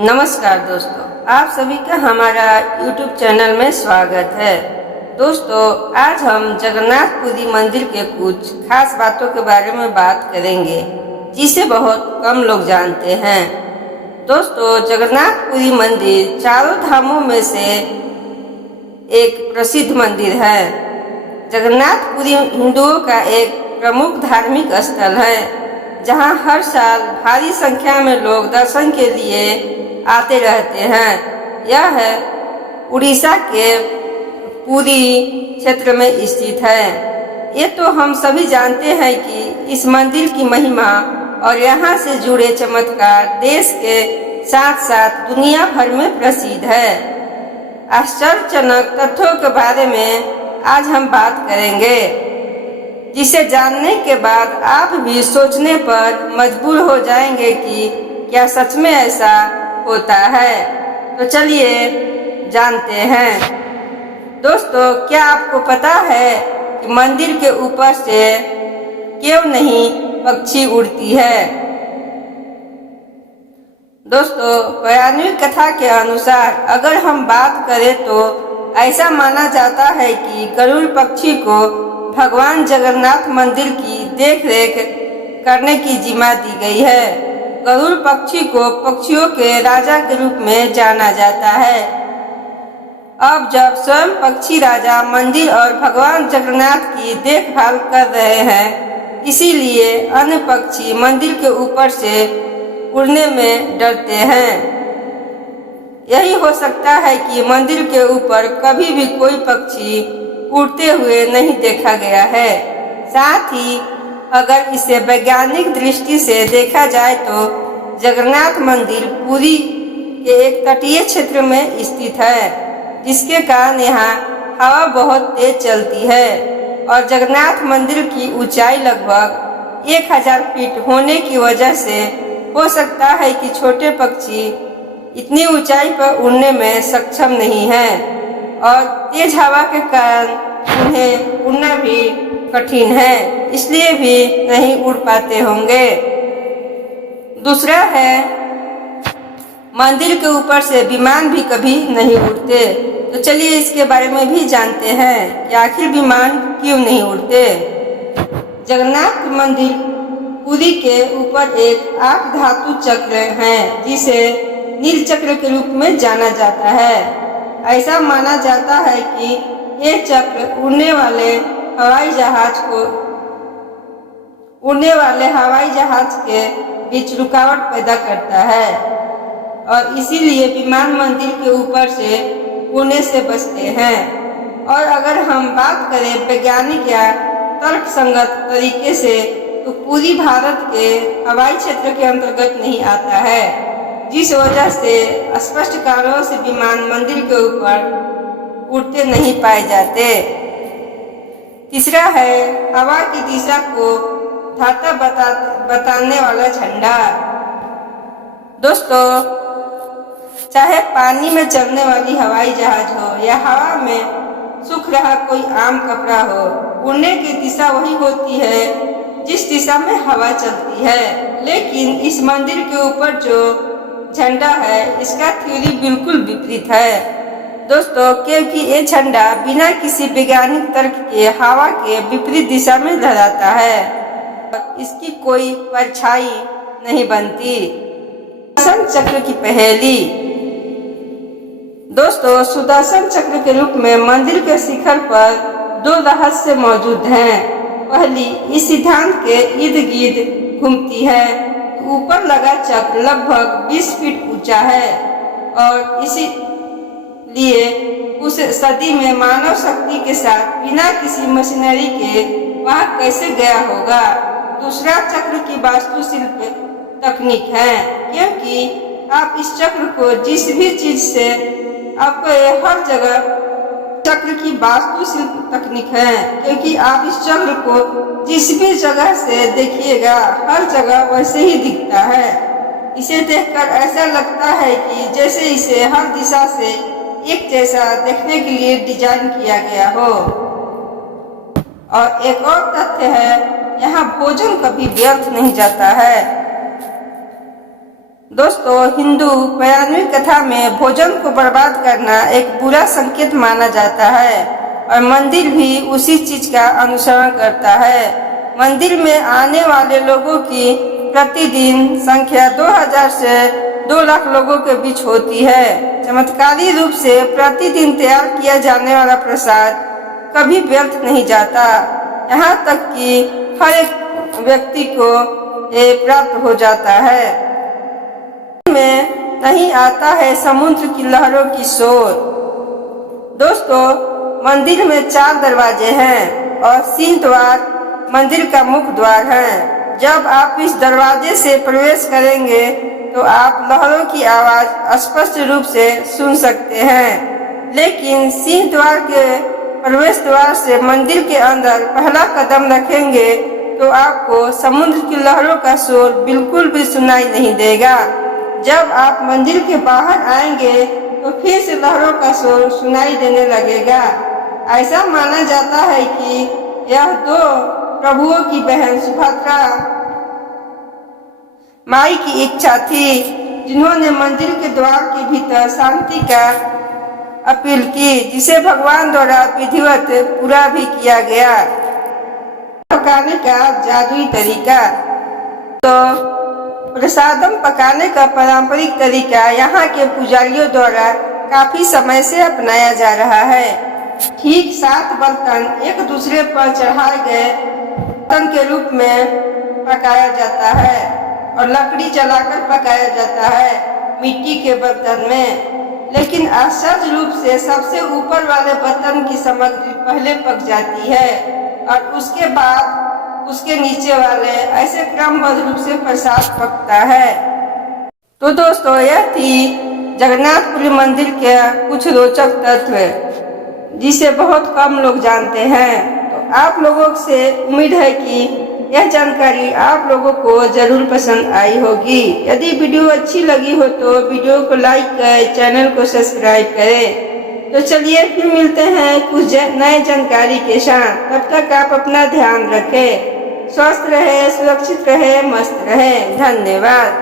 नमस्कार दोस्तों, आप सभी का हमारा YouTube चैनल में स्वागत है। दोस्तों, आज हम जगन्नाथपुरी मंदिर के कुछ खास बातों के बारे में बात करेंगे जिसे बहुत कम लोग जानते हैं। दोस्तों, जगन्नाथपुरी मंदिर चारों धामों में से एक प्रसिद्ध मंदिर है। जगन्नाथपुरी हिंदुओं का एक प्रमुख धार्मिक स्थल है जहां हर साल भारी संख्या में लोग दर्शन के लिए आते रहते हैं। यह उड़ीसा के पुरी क्षेत्र में स्थित है। ये तो हम सभी जानते हैं कि इस मंदिर की महिमा और यहाँ से जुड़े चमत्कार देश के साथ साथ दुनिया भर में प्रसिद्ध है। आश्चर्यजनक तथ्यों के बारे में आज हम बात करेंगे, जिसे जानने के बाद आप भी सोचने पर मजबूर हो जाएंगे कि क्या सच में ऐसा होता है। तो चलिए जानते हैं। दोस्तों, क्या आपको पता है कि मंदिर के ऊपर से क्यों नहीं पक्षी उड़ती है? दोस्तों, पौराणिक कथा के अनुसार अगर हम बात करें तो ऐसा माना जाता है कि गरुड़ पक्षी को भगवान जगन्नाथ मंदिर की देखरेख करने की जिम्मा दी गई है। गरुड़ पक्षी को पक्षियों के राजा के रूप में जाना जाता है। अब जब स्वयं पक्षी राजा मंदिर और भगवान जगन्नाथ की देखभाल कर रहे हैं, इसीलिए अन्य पक्षी मंदिर के ऊपर से उड़ने में डरते हैं। यही हो सकता है कि मंदिर के ऊपर कभी भी कोई पक्षी उड़ते हुए नहीं देखा गया है। साथ ही अगर इसे वैज्ञानिक दृष्टि से देखा जाए तो जगन्नाथ मंदिर पुरी के एक तटीय क्षेत्र में स्थित है, जिसके कारण यहाँ हवा बहुत तेज चलती है और जगन्नाथ मंदिर की ऊंचाई लगभग 1000 फीट होने की वजह से हो सकता है कि छोटे पक्षी इतनी ऊंचाई पर उड़ने में सक्षम नहीं हैं और तेज हवा के कारण उन्हें उड़ना भी कठिन है, इसलिए भी नहीं उड़ पाते होंगे। दूसरा है, मंदिर के ऊपर से विमान भी कभी नहीं उड़ते। तो चलिए इसके बारे में भी जानते हैं कि आखिर विमान क्यों नहीं उड़ते। जगन्नाथ मंदिर पुरी के ऊपर एक 8 धातु चक्र है, जिसे नील चक्र के रूप में जाना जाता है। ऐसा माना जाता है कि ये चक्र उड़ने वाले हवाई जहाज के बीच रुकावट पैदा करता है और इसीलिए विमान मंदिर के ऊपर से उड़ने से बचते हैं। और अगर हम बात करें वैज्ञानिक या तर्कसंगत तरीके से, तो पूरी भारत के हवाई क्षेत्र के अंतर्गत नहीं आता है, जिस वजह से स्पष्ट कारणों से विमान मंदिर के ऊपर उड़ते नहीं पाए जाते। तीसरा है, हवा की दिशा को धाता बताने वाला झंडा। दोस्तों, चाहे पानी में चलने वाली हवाई जहाज हो या हवा में सूख रहा कोई आम कपड़ा हो, उड़ने की दिशा वही होती है जिस दिशा में हवा चलती है। लेकिन इस मंदिर के ऊपर जो झंडा है, इसका थ्योरी बिल्कुल विपरीत है दोस्तों, क्योंकि ये झंडा बिना किसी वैज्ञानिक तर्क के हवा के विपरीत दिशा में लहराता है, इसकी कोई परछाई नहीं बनती। सुदर्शन चक्र की पहेली। दोस्तों, सुदर्शन चक्र के रूप में मंदिर के शिखर पर 2 रहस्य मौजूद हैं। पहली, इस सिद्धांत के इर्द गिर्द घूमती है। ऊपर लगा चक्र लगभग 20 फीट ऊंचा है और इसीलिए उस सदी में मानव शक्ति के साथ बिना किसी मशीनरी के वहां कैसे गया होगा। दूसरा, चक्र की वास्तुशिल्प तकनीक है, क्योंकि आप इस चक्र को जिस भी चीज से आपको हर जगह चक्र की वास्तुशिल्प तकनीक है, क्योंकि आप इस चक्र को जिस भी जगह से देखिएगा हर जगह वैसे ही दिखता है। इसे देखकर ऐसा लगता है कि जैसे इसे हर दिशा से एक जैसा देखने के लिए डिजाइन किया गया हो। और एक और तथ्य है, यहाँ भोजन कभी व्यर्थ नहीं जाता है। दोस्तों, हिंदू पौराणिक कथा में भोजन को बर्बाद करना एक बुरा संकेत माना जाता है और मंदिर भी उसी चीज का अनुसरण करता है। मंदिर में आने वाले लोगों की प्रतिदिन संख्या 2000 से 2 लाख लोगों के बीच होती है। चमत्कारी रूप से प्रतिदिन तैयार किया जाने वाला प्रसाद कभी व्यर्थ नहीं जाता, यहाँ तक कि हर एक व्यक्ति को ये प्राप्त हो जाता है। में नहीं आता है समुद्र की लहरों की शोर। दोस्तों, मंदिर में 4 दरवाजे हैं और सिंह द्वार मंदिर का मुख्य द्वार है। जब आप इस दरवाजे से प्रवेश करेंगे तो आप लहरों की आवाज स्पष्ट रूप से सुन सकते हैं, लेकिन सिंह द्वार के प्रवेश द्वार से मंदिर के अंदर पहला कदम रखेंगे तो आपको समुद्र की लहरों का शोर बिल्कुल भी सुनाई नहीं देगा। जब आप मंदिर के बाहर आएंगे तो फिर से लहरों का शोर सुनाई देने लगेगा। ऐसा माना जाता है कि यह 2 प्रभुओं की बहन सुभद्रा माई की इच्छा थी, जिन्होंने मंदिर के द्वार के भीतर शांति का अपील की, जिसे भगवान द्वारा विधिवत पूरा भी किया गया। पकाने का जादुई तरीका। तो प्रसादम पकाने का पारंपरिक तरीका यहाँ के पुजारियों द्वारा काफी समय से अपनाया जा रहा है। ठीक 7 बर्तन एक दूसरे पर चढ़ाए गए बर्तन के रूप में पकाया जाता है और लकड़ी जलाकर पकाया जाता है मिट्टी के बर्तन में। लेकिन आश्चर्य रूप से सबसे ऊपर वाले बर्तन की सामग्री पहले पक जाती है और उसके बाद उसके नीचे वाले, ऐसे क्रमबद्ध रूप से प्रसाद पकता है। तो दोस्तों, यह थी जगन्नाथपुरी मंदिर के कुछ रोचक तत्व जिसे बहुत कम लोग जानते हैं। तो आप लोगों से उम्मीद है कि यह जानकारी आप लोगों को जरूर पसंद आई होगी। यदि वीडियो अच्छी लगी हो तो वीडियो को लाइक करें, चैनल को सब्सक्राइब करें। तो चलिए फिर मिलते हैं कुछ नए जानकारी के साथ। तब तक आप अपना ध्यान रखें, स्वस्थ रहे, सुरक्षित रहे, मस्त रहे। धन्यवाद।